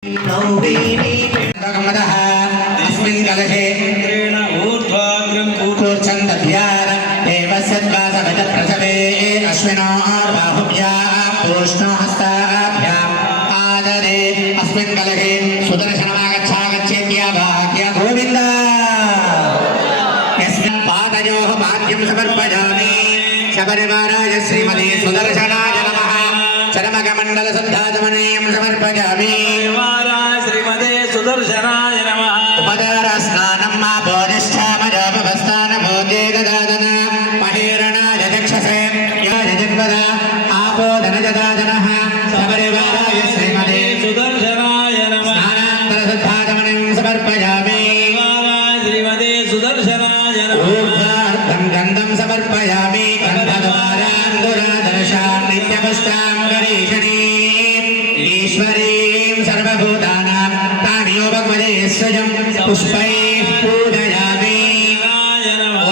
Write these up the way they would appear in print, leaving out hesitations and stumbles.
अस्मिन् कलशे प्रसवे अश्विनोर्बाहुभ्यां पूष्णहस्ताभ्याम् आददे अस्मिन् कलशे सुदर्शनमागच्छागच्छेत्या भाग्य गोविन्द यस्मिन् पादयोः पाद्यं समर्पयामि शबरिवाराय श्रीमते सुदर्शनाय नमः चरमकमण्डलशुद्धाचमनीयं समर्पयामि श्रीमते सुदर्शनाय नमः उपदारस्नानं मा बोधिष्ठामजोपस्थानमोदे ददादन महीरणाय चक्षसे याय जग्वदा आपोदनजदाजनः सबरिवाराय श्रीमते सुदर्शनाय नमः स्नानान्तरशुद्धाचमनीं समर्पयामि श्रीमते सुदर्शनाय नमः ऊर्ध्वार्धं गन्धं समर्पयामि गन्धद्वारान्दुरादर्शान् नित्यपुष्टां गणेशनीम् ईश्वरीं सर्वभूतानां तामियोपमदे स्वयं पुष्पैः पूजयामि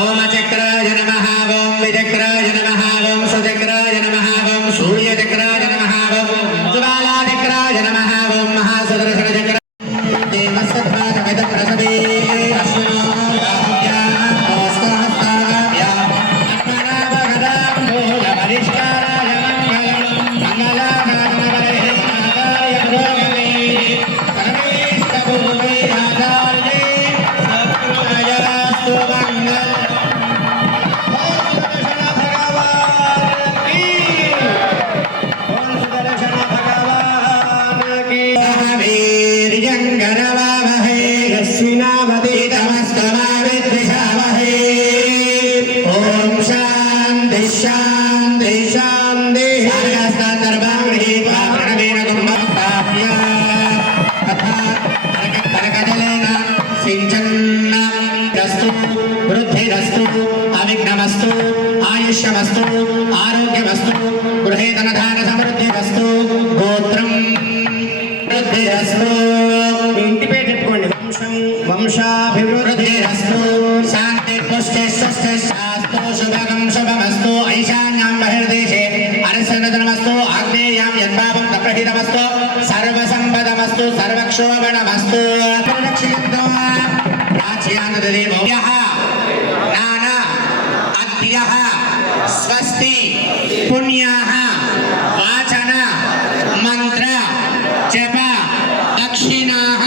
ओम चक्राय नमः ओम विचक्राय नमः ओम सुचक्राय नमः ओम सूर्यचक्राय नमः ओम ज्वालाचक्राय नमः ओम महासुदर्शनचक्र देवसद्भागवतप्रसवे वृद्धिरस्तु अविघ्नमस्तु आयुष्यमस्तु आरोग्यमस्तु गृहे धनधान समृद्धिरस्तु गोत्रं वृद्धिरस्तु इंటి పేరు చెప్పుకోండి వంశం వంశాభివృద్ధిరస్తు శాంతి పుష్టి స్వస్తి శాస్తు శుభగం శుభమస్తు ఐశాన్యం బహిర్దేశే అరసనదనమస్తు ఆగ్నేయాం యద్భావం తప్రహితమస్తు సర్వసంపదమస్తు సర్వక్షోభణమస్తు రక్షయంతో రాజ్యానదేవోయః నానా అద్యః స్వస్తి పుణ్యాః వాచన మంత్ర జప దక్షిణాః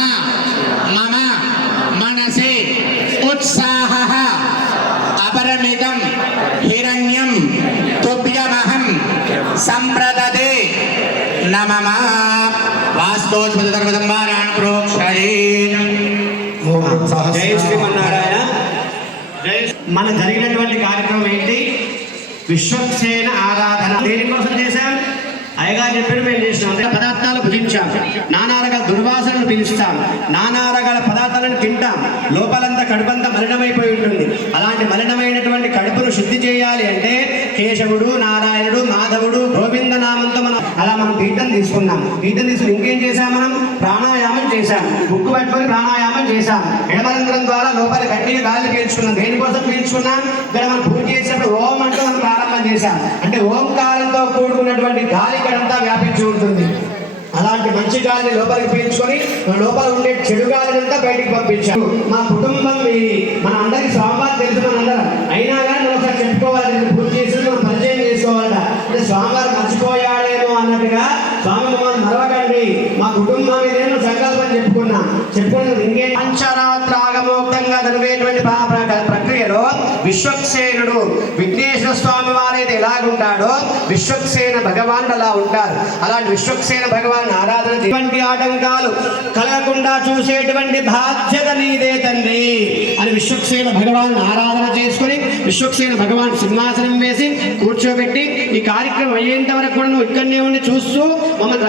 మమ మనసి ఉత్సాహః అపరమితం హిరణ్యం తుభ్యమహం సంప్రదదే నమః వాస్తోత్పదధర్మదంబారాన్ ప్రోక్షయే జై శ్రీమన్నారాయణ. మన జరిగినటువంటి కార్యక్రమం ఏంటి? విశ్వక్సేన ఆరాధన. దేనికోసం చేశాం? అయ్యగారు చెప్పారు, మేము చేసినాం. పదార్థాలు భుజించాం, నానా రకాల దుర్వాసనలు పీలుస్తాం, నానా రకాల పదార్థాలను తింటాం. లోపలంతా కడుపంతా మలినమైపోయి ఉంటుంది. అలాంటి మలినమైనటువంటి కడుపును శుద్ధి చేయాలి అంటే కేశవుడు, నారాయణుడు, మాధవుడు, గోవింద నామంతో మనం పీఠం తీసుకున్నాం. పీఠం తీసుకుని ఇంకేం చేశాం? మనం ప్రాణాయామం చేశాం. ముక్కు పట్టుకొని ప్రాణాయామం చేశాం. ఎడమరంధ్రం ద్వారా లోపల గట్టిగా గాలి పీల్చుకున్నాం. దేనికోసం పీల్చుకున్నాం? ఇక్కడ మనం పూజ చేసినప్పుడు ఓం అంటూ మనం ప్రారంభం చేశాం. అంటే ఓంకారంతో కూడుకున్నటువంటి గాలి ఇక్కడంతా వ్యాపించి ఉంటుంది. అలాంటి మంచి గాలిని లోపలికి పీల్చుకొని లోపల ఉండే చెడు గాలినంతా బయటికి పంపించాము. మా కుటుంబం మన అందరికి స్వామివారు తెలుసు, మనందరం. అయినా కానీ మనం ఒకసారి చెప్పుకోవాలి, పూజ చేసి మనం పరిచయం చేసుకోవాలట. అంటే స్వామివారు మర్చిపోయాడేమో అన్నట్టుగా స్వామి మమ్మల్ని మరవకండి, మా కుటుంబం ఇదేమో సంకల్పం చెప్పుకున్నాం. ఇంకే పంచరాత్రాగమోక్తంగా జరిగేటువంటి ప్రక్రియలో విశ్వక్సేనుడు విఘ్నేశ్వర స్వామి వారైతే ఎలాగుంటాడో విశ్వక్సేన భగవానుడు అలా ఉంటారు. అలాంటి విశ్వక్సేన భగవాన్ ఆరాధన చేటువంటి ఆటంకాలు కలగకుండా చూసేటువంటి బాధ్యత నీదే తండ్రి అని విశ్వక్సేన భగవాన్ ఆరాధన చేసుకుని విశ్వక్సేన భగవాన్ సింహాసనం వేసి కూర్చోబెట్టి ఈ కార్యక్రమం అయ్యేంత వరకు కూడా నువ్వు ఇక్కడనే ఉండి చూస్తూ మమ్మల్ని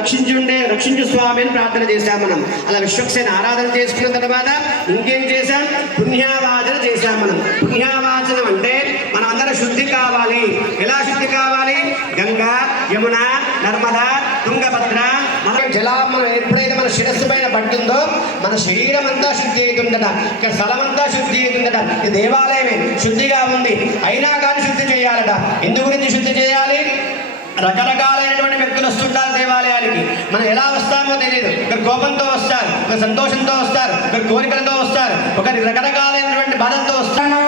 రక్షించు స్వామి అని ప్రార్థన చేశాం. మనం అలా విశ్వక్సేన ఆరాధన చేసుకున్న తర్వాత ఇంకేం చేశాం? పుణ్యావాచన చేశాం. మనం పుణ్యావాచనం అంటే మనం అందరం శుద్ధి కావాలి. ఎలా శుద్ధి కావాలి? గంగా, యమున, నర్మద, తుంగభద్ర మన జలామం ఎప్పుడైతే మన శిరస్సు పైన పట్టిందో మన శరీరం అంతా శుద్ధి అవుతుందట. ఇక్కడ స్థలం అంతా శుద్ధి అవుతుందట. ఈ దేవాలయమే శుద్ధిగా ఉంది, అయినా కానీ శుద్ధి చేయాలట. ఇందు గురించి శుద్ధి చేయాలి? రకరకాలైనటువంటి వ్యక్తులు వస్తుంటారు దేవాలయానికి. మనం ఎలా వస్తామో తెలియదు. ఒకరు కోపంతో వస్తారు, ఒకరు సంతోషంతో వస్తారు, ఒకరు కోరికలతో వస్తారు, ఒకరి రకరకాలైనటువంటి బాధలతో వస్తారు.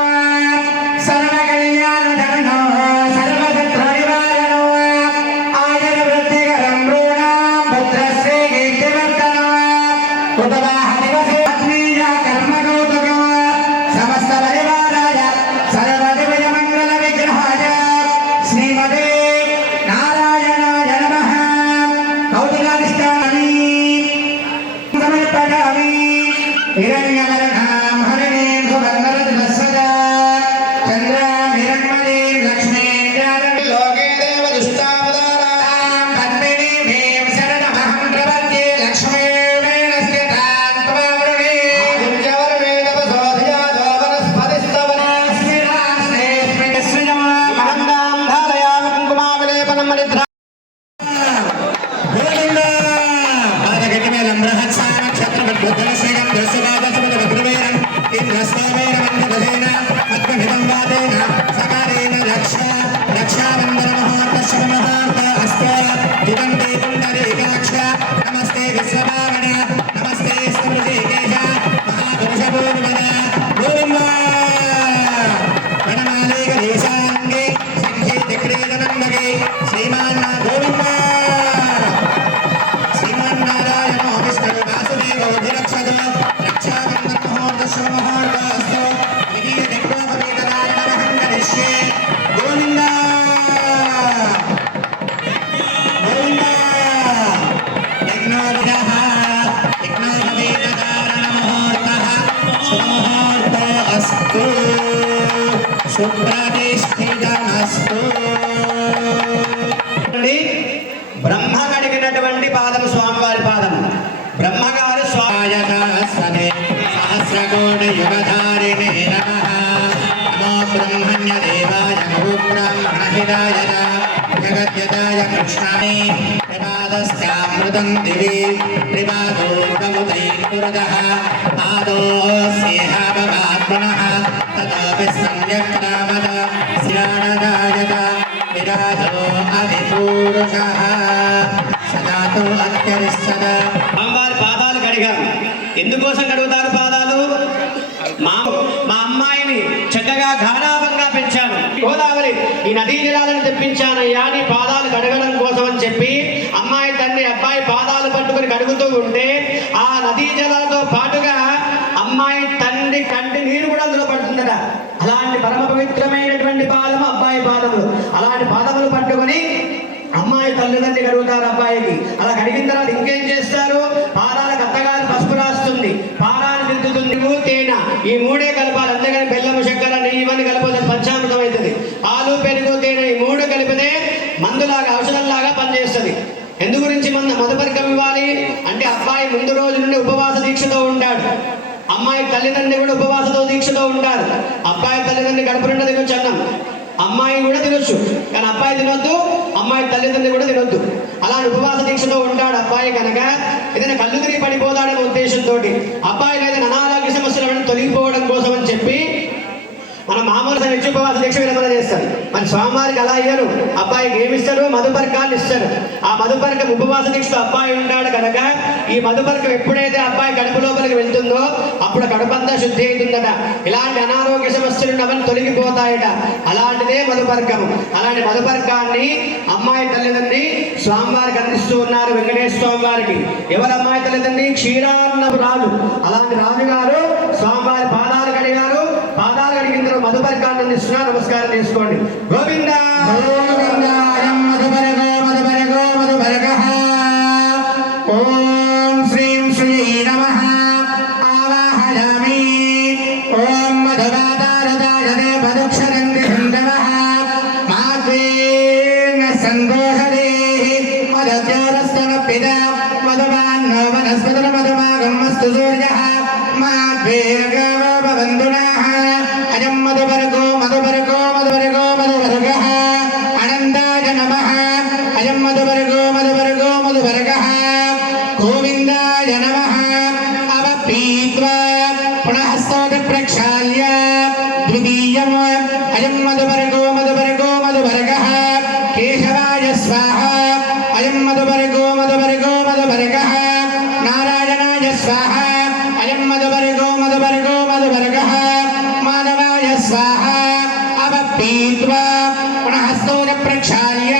బ్రహ్మ కడిగినటువంటి పాదం స్వామివారి పాదం. బ్రహ్మగారు సహస్రకోటి యుగధారిణే నమః. నమో బ్రహ్మణ్య దేవాయ బ్రాహ్మణహితాయ జగద్యతాయ కృష్ణాయ త్రిపాదస్యామృతం దివి త్రిపాదోర్గముదైర్పురదః ఆదోస్యేహాభవాత్మనః తథాపి సమ్యక్ రామద శ్రీరాణదాయత విరాజో అధిపూరుషః సదాతో అత్యరిష్టద. స్వామివారి పాదాలు కడిగాం. ఎందుకోసం కడుగుతారు పాదాలు? మా అమ్మాయిని చక్కగా గాఢాభంగా పెంచాను, గోదావరి ఈ నదీ జలాలను తెప్పించానయ్యా నీ పాదాలు కడగడం కోసం అని చెప్పి అమ్మాయి తండ్రి అబ్బాయి పాదాలు పట్టుకుని కడుగుతూ ఉంటే ఆ నదీ జలాలతో పాటుగా అమ్మాయి తండ్రి కంటి నీరు కూడా అందులో పడుతుందట. అలాంటి పరమ పవిత్రమైనటువంటి పాదము అబ్బాయి పాదములు. అలాంటి పాదములు పట్టుకొని అమ్మాయి తల్లిదండ్రి కడుగుతారు అబ్బాయికి. అలా కడిగిన తర్వాత ఇంకేం చేస్తారు? పాదాలకు అత్తగారు పసుపు రాస్తుంది, పాదాలు దిద్దుతుంది, తేనె ఈ మూడే కలపాలి. అంతేగాని బెల్లము చక్కెర నెయ్యి ఇవన్నీ కలపదు, పంచామృతం అవుతుంది. పాలు పెరుగు తేనె ఈ మూడు కలిపితే మందులాగా ఔషధంలాగా పనిచేస్తుంది. ఎందు గురించి మధుపర్కం ఇవ్వాలి అంటే అబ్బాయి ముందు రోజు నుండి ఉపవాస దీక్షతో ఉంటాడు, అమ్మాయి తల్లిదండ్రి కూడా ఉపవాసతో దీక్షతో ఉంటారు. అబ్బాయి తల్లిదండ్రి గడుపు నిండా తినొచ్చు అన్నం, అమ్మాయి కూడా తినొచ్చు, కానీ అబ్బాయి తినొద్దు, అమ్మాయి తల్లిదండ్రి కూడా తినొద్దు. అలా ఉపవాస దీక్షతో ఉంటాడు అబ్బాయి. కనుక ఏదైనా కళ్ళు తిరిగి పడిపోతాడనే ఉద్దేశంతో అబ్బాయి ఏదైనా అనారోగ్య సమస్యలు తొలగిపోవడం కోసం అని చెప్పి మన మామూలుగా నిత్య ఉపవాస దీక్ష విరమణ చేస్తారు. మరి స్వామివారికి అలా అయ్యారు. అబ్బాయికి ఏమిస్తాడు? మధుపర్కాన్ని ఇస్తాడు. ఆ మధుపర్కం ఉపవాస దీక్షతో అబ్బాయి ఉంటాడు కనుక ఈ మధుపర్కం ఎప్పుడైతే అబ్బాయి కడుపు లోపలికి వెళ్తుందో అప్పుడు కడుపంతా శుద్ధి అవుతుందట. ఇలాంటి అనారోగ్య సమస్యలు అవన్నీ తొలగిపోతాయట. అలాంటిదే మధుపర్కం. అలాంటి మధుపర్కాన్ని అమ్మాయి తల్లిదండ్రి స్వామివారికి అందిస్తూ ఉన్నారు. వెంకటేశ్వర స్వామి వారికి ఎవరు అమ్మాయి తల్లిదండ్రి? క్షీరాన్నపు రాజు. అలాంటి రాజుగారు స్వామివారి పాదాలు కడిగారు. పాదాలు కడిగిన తర్వాత మధుపర్కాన్ని అందిస్తున్నారు. నమస్కారం చేసుకోండి. గోవింద గోవిందాయం మధుపరగో మధుపరగో మధుపరగః. ఓం శ్రీం శ్రీ నమః ఆవాహయామి. ఓం మధువాదారదాయతే మధుక్షరంతి సంతవః మాద్వేన సందోషదేహి మధుద్యోరస్తనపిద మధువాన్నో వనస్పతిన మధుమాగమస్తు సూర్యః మాద్వేర్గవో భవంతునః. అయం మధుపరగో మధుపరగో మధుపరగో మధుపరగః. అనందాయ నమః. అయం మధుపరగో మధుపరగో మధుపరగః. గోవిందాయ నమః. అవపీత్వా పునః స్తోత్ర ప్రక్షాళ్య ద్వితీయం. అయం మధుపరగో మధుపరగో మధుపరగః. కేశవాయ స్వాహా. स्वाहा अयं मधुवर्गो मधुवर्गो मधुवर्गः माधवाय स्वाहा अवपीत्वा पुनः स्तोन प्रक्षाल्य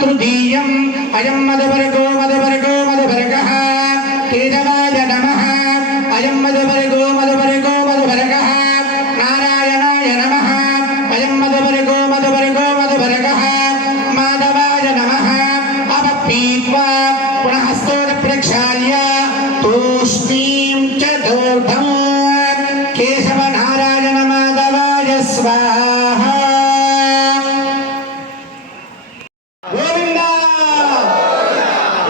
तृतीयम् अयं मधुवर्गो मधुवर्गो मधुवर्गः केशवाय नमः अयं मधुवर्गो मधुवर्गो मधुवर्गः नारायणाय नमः अयं मधुवर्गो मधुवर्गो मधुवर्गः माधवाय नमः अवपीत्वा पुनः स्तोन प्रक्षाल्य तूष्णीं चतुर्थम् केशव नारायण माधवाय स्वाहा గోవిందా.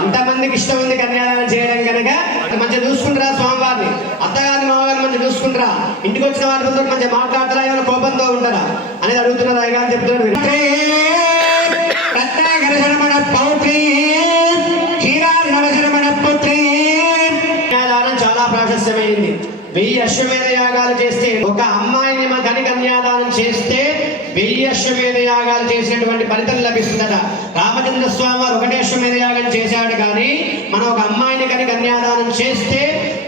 ఇంతమందికి ఇష్టం ఉంది కన్యాదానం చేయడం కనుక మంచిగా చూసుకుంటారా స్వామివారిని, అత్తగారిని మామగారిని మంచిగా చూసుకుంటారా, ఇంటికి వచ్చిన వారితో మంచిగా మాట్లాడతారా, ఏమైనా కోపంతో ఉంటారా అనేది అడుగుతున్నారు. అయ్యగారు చెప్తున్నారు. రత్నాకరశరమణ పౌత్రీ క్షీరార్ణవశరమణ పుత్రీ. కన్యాదానం చాలా ప్రాశస్యమైంది. 1000 అశ్వమేధ యాగాలు చేస్తే, ఒక అమ్మాయిని కని కన్యాదానం చేస్తే 1000 అశ్వమేధ యాగాలు చేసినటువంటి ఫలితం లభిస్తుందట. రామచంద్ర స్వామి వారు 1 అశ్వమేధ యాగం చేశాడు, కానీ మనం ఒక అమ్మాయిని కని కన్యాదానం చేస్తే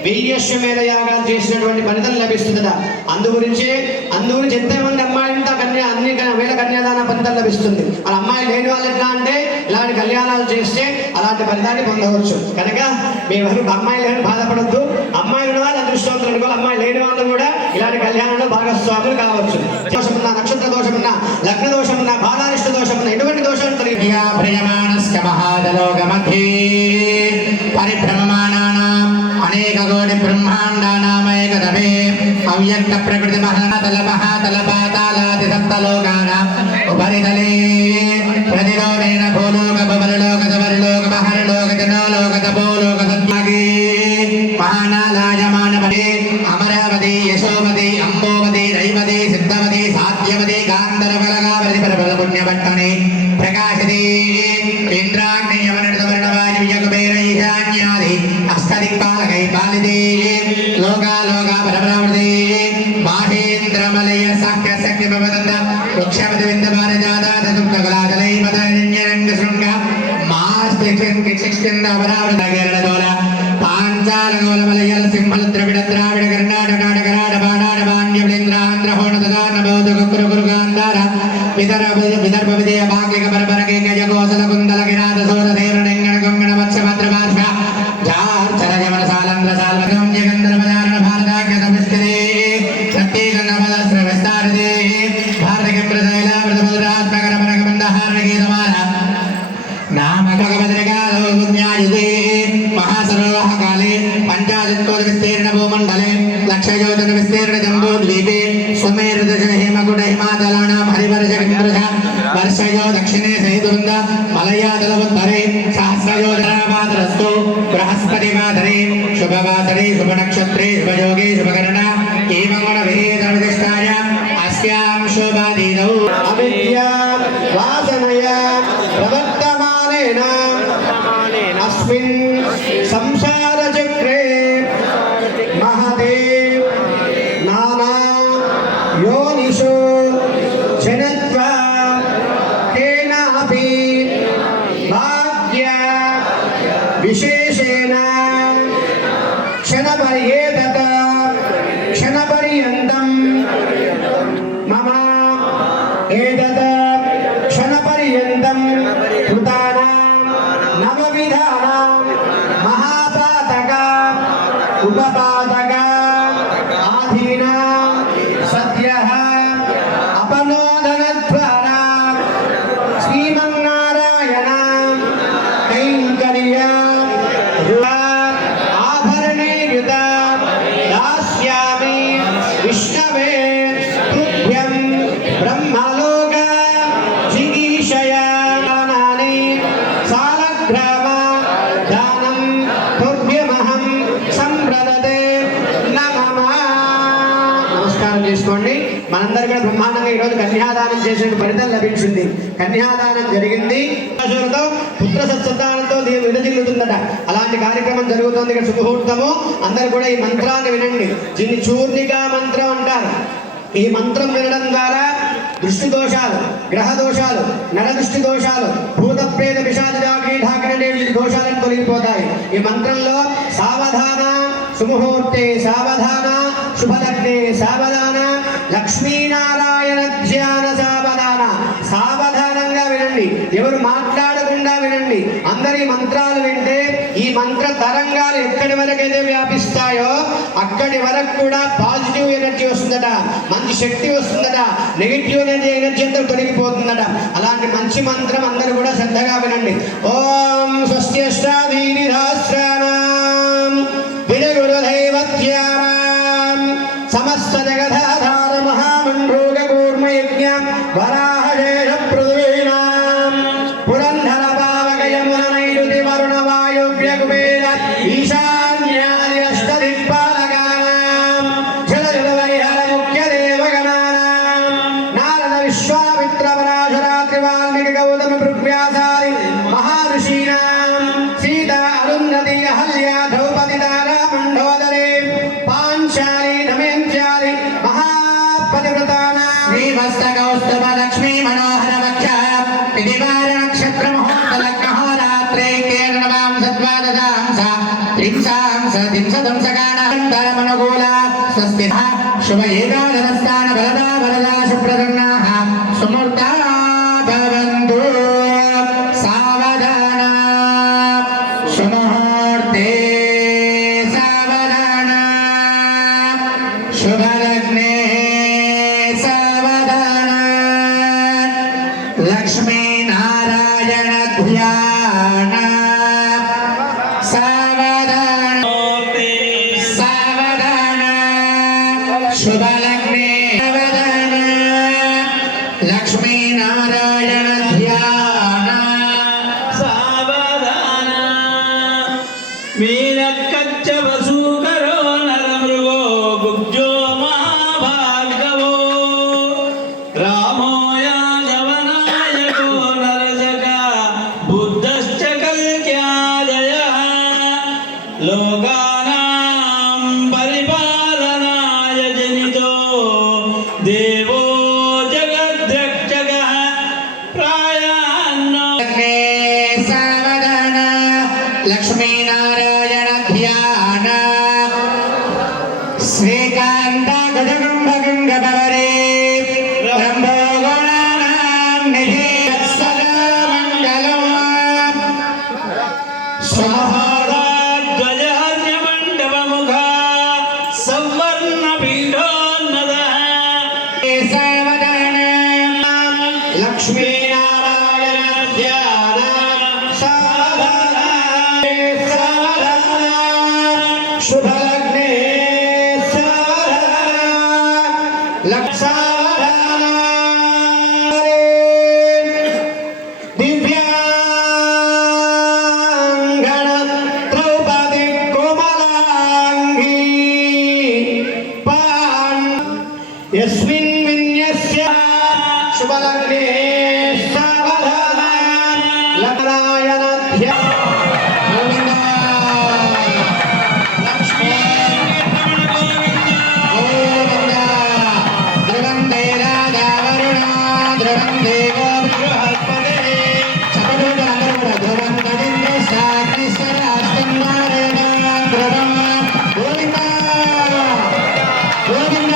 1000 అశ్వమేధ యాగాలు చేసినటువంటి ఫలితం లభిస్తుందట. అందుగురించి ఎంతమంది అమ్మాయిలతో అన్ని వేల కన్యాదాన ఫలితం లభిస్తుంది. మన అమ్మాయి లేని వాళ్ళు ఎట్లా అంటే ఇలాంటి కళ్యాణాలు చేస్తే అలాంటి ఫలితాన్ని పొందవచ్చు. కనుక మేము అమ్మాయి లేని బాధపడద్దు. అమ్మాయిలు ఉన్న వాళ్ళు అదృష్టవంతులు అనుకోవాలి. అమ్మాయి లేని వాళ్ళు కూడా ఇలాంటి కళ్యాణంలో భాగస్వాములు కావచ్చు. దోషం ఉన్న, నక్షత్ర దోషం ఉన్న, లగ్న దోషం ఉన్న, బాలారిష్ట దోషం ఉన్న, ఎటువంటి దోషం పరిభ్రమమానానాం అనేక కోటి బ్రహ్మాండానామేకదమే అవ్యక్త ప్రకృతి మహాతల పాతాలాది సప్తలోకానాం ఉపరితలే ప్రతిలోకేన భూలోక భవలోక సవరలోక మహరలోక జనలోక తపోలోక సత్యాగే మహానాలాయ మానవదే అమరావతి యశోమతి అంబోవతి రైవతి సిద్ధవతి సాధ్యవతి గాంధర్వలగావతి పరబల పుణ్యపట్టణే ప్రకాశితే ఇంద్రాగ్నియమనృతవర్ణవాయుయకుబేరైశాన్యాది అష్టదిక్పాలకై పాలితే లోకాలోకా పరబ్రాహ్మణే మాహేంద్రమలయ సాఖ్య శక్తి భవదంత వృక్షపతి విందపారిజాత దుఃఖకలాచలై మదన్యరంగ శృంగ మాస్తిక్షిందాపరావృతగేరడదోల పాంచాలగోల మలయల సింహల ద్రవిడ ద్రావిడ కర్ణాటక నాటకరాట బాణాట పాండ్యమింద్రాంధ్ర హోణ దదాన బౌద్ధ కుక్కుర గురుగాంధార విదర్భ విజయ భాగ్యక పరపరకే గజ కోసల కుందల గిరాత సోద ధీరణంగణ గంగణ మత్స్య భద్రపార్శ్వ జార్చర జమన సాలంద్ర సాల్వగం జగంధర్వదారణ భారతాగ్య సమిష్టిదే ప్రత్యేకంగా పదస్ర విస్తారదే భారతకి ప్రజైల మృతముద్రాత్మకర మనకమందహారణకి సమాన నామకభద్రకాలో పుణ్యాయుధే మహాసరోవహ కాలే పంచాశత్కోటి విస్తీర్ణ భూమండలే లక్షయోజన విస్తీర్ణ జంబూద్వీపే స్వమేరుదశ హేమకుట హిమాచలానాం హరివర్ష వింద్రశ వర్షయో దక్షిణే సహితురుంద మలయాదలవత్తరే సహస్రయోజనామాత్రస్తు బృహస్పతి మాధరే శుభవాసరే శుభనక్షత్రే శుభయోగే శుభకరణ ఏమంగళ విహేత విశిష్టాయ అస్యాం శోభాదీనౌ అవిద్యా వాసనయా ప్రవర్తమానేన అస్మిన్ సంసార చక్రే మహదే నానా యోనిషో జనత్వా కేనాపి భాగ్య విశేషేణ క్షణపర్యేతత క్షణపర్యంతం మమ ఏతత్ క్షణపర్యంతం కృతానాం నవవిధానాం మహాపాతక ఉపపాతక ఆధీనా సత్యః అపనోదనద్వారా శ్రీమన్నారాయణ కైంకర్య ఆభరణేయుత దాస్యామి విష్ణవే తుభ్యం బ్రహ్మలోక జిగీషయానాని సాలగ్రామ దానం తుభ్యమహం సంప్రదతే నమః. నమస్కారం చేసుకోండి. మనందరూ కూడా బ్రహ్మాండంగా ఈరోజు కన్యాదానం చేసే ఫలితం లభించింది. కన్యాదానం జరిగింది. పుత్ర సత్సంతానంతో దేవు విడజిల్లుతుందట. అలాంటి కార్యక్రమం జరుగుతుంది. ఇక్కడ శుభముహూర్తము. అందరూ కూడా ఈ మంత్రాన్ని వినండి. దీన్ని చూర్ణికా మంత్రం అంటారు. ఈ మంత్రం వినడం ద్వారా దృష్టి దోషాలు, గ్రహ దోషాలు, నర దృష్టి దోషాలు, భూత ప్రేత పిశాచ ఢాకిన దోషాలను తొలగిపోతాయి. ఈ మంత్రంలో సావధాన, సుముహూర్తే సావధాన, శుభలగ్నే సావధాన, లక్ష్మీనారాయణ ధ్యాన సావధాన. సావధానంగా వినండి, ఎవరు మాట్లాడకుండా వినండి. అందరి మంత్రాలు వింటే ఈ మంత్ర తరంగాలు ఎక్కడి వరకైతే వ్యాపిస్తాయో అక్కడి వరకు కూడా పాజిటివ్ ఎనర్జీ వస్తుందట, మంచి శక్తి వస్తుందట, నెగిటివ్ ఎనర్జీ అంతా తొలగిపోతుందట. అలాంటి మంచి మంత్రం అందరూ కూడా శ్రద్ధగా వినండి. ఓం స్వస్త్యష్టాదీనిధాస్రాణాం విజగురుదైవత్యానాం సమస్త జగదాధార మహామండూక కూర్మ యజ్ఞ వరాహశేష పృథ్వీనాం పురంధర పావక యమున నైరుతి వరుణ వాయువ్య కుబేర ఈశాన్యాది అష్టదిక్పాలకానాం జల జలవైహర ముఖ్య దేవగణానాం నారద విశ్వామిత్ర పరాశరాత్రి వాల్మీకి గౌతమ పృథ్వ్యాసాది మహర్షీణాం సీత అరుంధతి అహల్య ద్రౌపది తారా మండోదరే పాంచాలి దమయంత్యాది మహాపతివ్రతానాం శ్రీవత్సకౌస్తుభ లక్ష్మీ మనోహర వక్ష విధివార నక్షత్ర ముహూర్త లగ్నహోరాత్రే కేరణవాం సద్వాదశాంస త్రింశాంస దింసదంసగానంతరమనుకూల స్వస్తి శుభ ఏకాదశస్థాన బలదా వరదా శుప్రసన్నాః సుమూర్తా భవంతు సావధాన సుముహూర్తే సావధాన శుభలగ్నే సావధాన లక్ష్మీనారాయణ ధ్యాన సావధాన సావధాన శుభలగ్నే సావధాన లక్ష్మీనారాయణ ధ్యాన సావధాన మీనక్కచ్చ వసూకరో నరమృగో గుబ్జో మహాభార్గవో రామో యాదవనాయకో నరసక బుద్ధశ్చ కల్క్యాదయః లోకానాం పరిపాలనాయ జనితో దేవో జగద్రక్షకః ప్రాయాన్నో లగ్నే సావధాన లక్ష్మీనారాయణ ధ్యాన శ్రీకాంత గజగంభగంగబరే బ్రహ్మో గుణానాం నిధి సదా మంగళం ధ్వజార్యమండపముఖా సంవర్ణపీఠోన్నతః సావధాన లక్ష్మీనారాయణ ధ్యాన సావధాన సావధాన శుభలగ్నే సావధాన లక్సావధాన దివ్యాంగణ ద్రౌపది కోమలాంగీ యస్మిన్ విన్యస్య శుభలగ్నే సావధాన లక్ష్మీనారాయణ ధ్యాన గోవింద లక్ష్మీ గోవింద ధ్రువం దేరాదా వరుణ ధ్రువం దేవో బృహస్పతి చతుర్దశ ధ్రువం గదింద సాగ్నిశ్వరాష్టంగారేణ ధ్రువం గోవింద గోవింద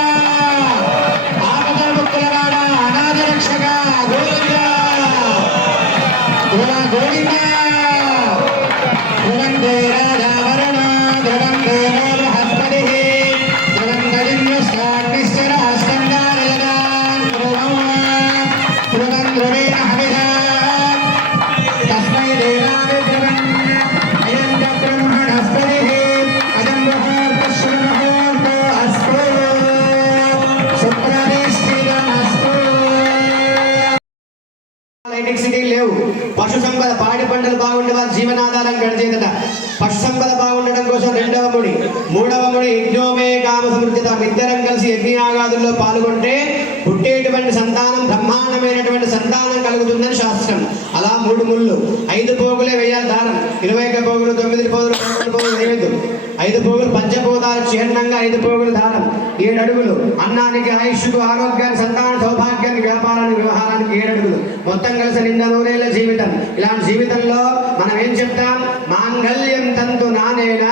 ఆపద ముక్కులవాడ అనాథ రక్షక గోవింద ధ్రువ గోవింద ధ్రువం దేరాదా వరుణ ధ్రువం దేవో బృహస్పతి ధ్రువం గదింద సాగ్నిశ్వరాష్టంగారేణ ధ్రువం ధ్రువం ధ్రువేణ హవిషా తస్మై దేవాయ ధ్రువం అయం చ బ్రహ్మణస్పతిః అయం ముహూర్తశ్చ ముహూర్తో అస్తు సుప్రతిష్ఠితమస్తు. హైటెక్ సిటీలు లేవు. పశు సంపద, పాడి పంటలు బాగుండే వారి జీవనాధారం గడిచేదట. పశు సంపద బాగుండడం కోసం రెండవ ముడి, మూడవ ముడి యజ్ఞోమే కామ సమృద్ధిత. ఇద్దరం కలిసి యజ్ఞయాగాదుల్లో పాల్గొంటే పుట్టేటువంటి సంతానం బ్రహ్మాండమైనటువంటి సంతానం కలుగుతుందని శాస్త్రం. అలా 3 ముళ్ళు, 5 పోగులే వేయాలి దానం. 21 పోగులు, 9 పోగులు, 11 పోగులు వేయద్దు. 5 పోగులు పంచభూతాలు చిహ్నంగా 5 పోగులు దానం 7 అడుగులు అన్నానికి ఆయుష్కు ఆరోగ్యానికి సంతాన సౌభాగ్యానికి వ్యాపారానికి వ్యవహారానికి 7 అడుగులు మొత్తం కలిసి నిండా 100 ఏళ్ల జీవితం. ఇలాంటి జీవితంలో మనం ఏం చెప్తాం? మాంగళ్యం తంతు నానేన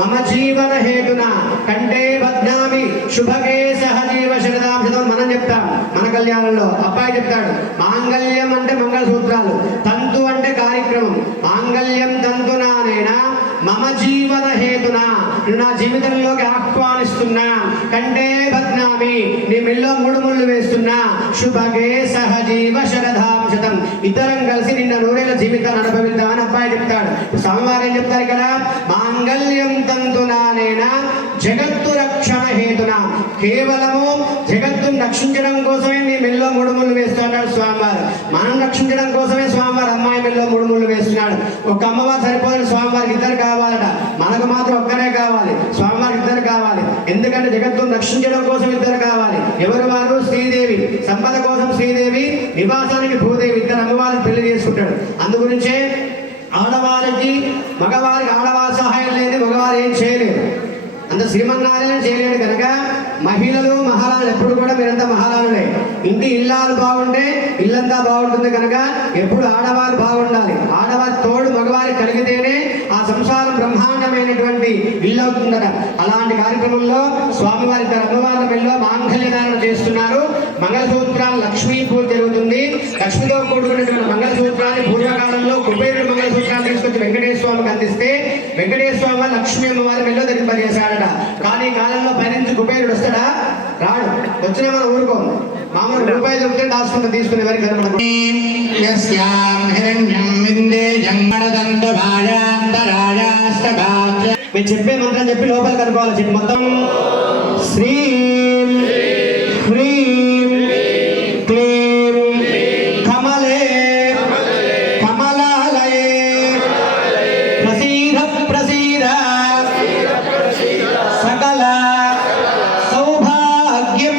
మమ జీవన హేతున కంటే బధ్నామి శుభగే సహజీవ శరదాం శతం మనం చెప్తాం. మన కళ్యాణంలో అబ్బాయి చెప్తాడు మాంగళ్యం అంటే మంగళసూత్రాలు, తంతు అంటే కార్యక్రమం. మాంగళ్యం తంతు నానేన మమ జీవన హేతున నా జీవితంలోకి ఆహ్వానిస్తున్నా, కంటే బధ్నామి నీ మెల్లో 3 ముళ్ళు వేస్తున్నా, శుభగే సహజీవ శరదాం శతం ఇద్దరం కలిసి నిన్న 100 ఏళ్ల జీవితాన్ని అనుభవిద్దామని అబ్బాయి చెప్తాడు. స్వామివారు ఏం చెప్తారు ఇక్కడ? మాంగళ్యం తంతునానేన జగత్తు రక్షణ హేతున కేవలము జగత్తును రక్షించడం కోసమే నీ మెల్లో 3 ముళ్ళు వేస్తున్నాడు స్వామివారు. మనం రక్షించడం కోసమే స్వామివారు అమ్మాయి మెల్లో 3 ముళ్ళు వేస్తున్నాడు. ఒక అమ్మవారు సరిపోదని స్వామివారికి 2 కావాలట, మనకు మాత్రం ఒక్కరే కావాలి. స్వామివారికి 2 కావాలి, ఎందుకంటే జగత్తును రక్షించడం కోసం 2 కావాలి. ఎవరు వారు? శ్రీదేవి. సంపద కోసం శ్రీదేవి, నివాసానికి భూదేవి. 2 అమ్మవారిని పెళ్లి చేసుకుంటాడు. అందుగురించే ఆడవారికి మగవారికి ఆడవారి సహాయం లేదు, మగవారు ఏం చేయలేరు. అంత శ్రీమన్నారాయణ చేయలేడు కనుక మహిళలు మహారాణులు ఎప్పుడు కూడా మీరంతా మహారాణులే. ఇంటి ఇల్లాలు బాగుంటే ఇల్లంతా బాగుంటుంది కనుక ఎప్పుడు ఆడవారు బాగుండాలి. ఆడవారి తోడు మగవారి కలిగితేనే ఆ సంసారం బ్రహ్మాండమైనటువంటి ఇల్లు అవుతుందట. అలాంటి కార్యక్రమంలో స్వామివారి 2 అమ్మవార్ల మెల్లో మాంగళ్యధారణ చేస్తున్నారు. మంగళసూత్రాలు లక్ష్మీ పూజ జరుగుతుంది. లక్ష్మితో కూడుకున్నటువంటి మంగళసూత్రాన్ని పూర్వకాలంలో కుబేరుడు మంగళసూత్రాన్ని తీసుకొచ్చి వెంకటేశ్వర స్వామికి అందిస్తే వెంకటేశ్వర స్వామి లక్ష్మీ అమ్మవారి మెల్లో ధరింపజేశాడట. కానీ ఈ కాలంలో పైనుంచి కుబేరుడు వస్తాడా? రాడు. వచ్చినా మనం ఊరుకోం. మామూలు రూపాయలు దొరికితే దాచుకుంటూ తీసుకునే వారికి కనపడదు. మీరు చెప్పే మంత్రం చెప్పి లోపల కనుకోవాలి. చెప్పి మొత్తం శ్రీం హ్రీం క్లీం కమలే కమలాలయే ప్రసీద ప్రసీద సకల సౌభాగ్యం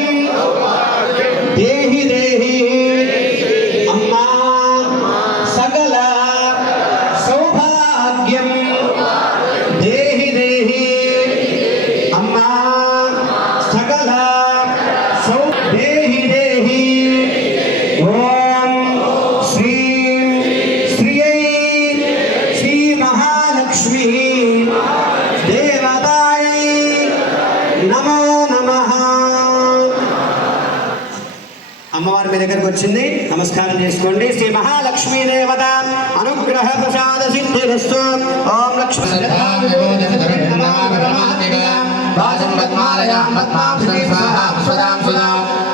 దేహి దేహి అమ్మా సకల సౌభాగ్యం దేహి దేహి అమ్మా సకల సౌ దేహి దేహి. ఓం శ్రీం శ్రియై శ్రీ మహాలక్ష్మి దేవతాయై నమో నమః. అమ్మవారి మీ దగ్గరకు వచ్చింది, నమస్కారం చేసుకోండి. శ్రీ మహాలక్ష్మీ దేవత అనుగ్రహ ప్రసాద సిద్ధిరస్తు. ఓం లక్ష్మీ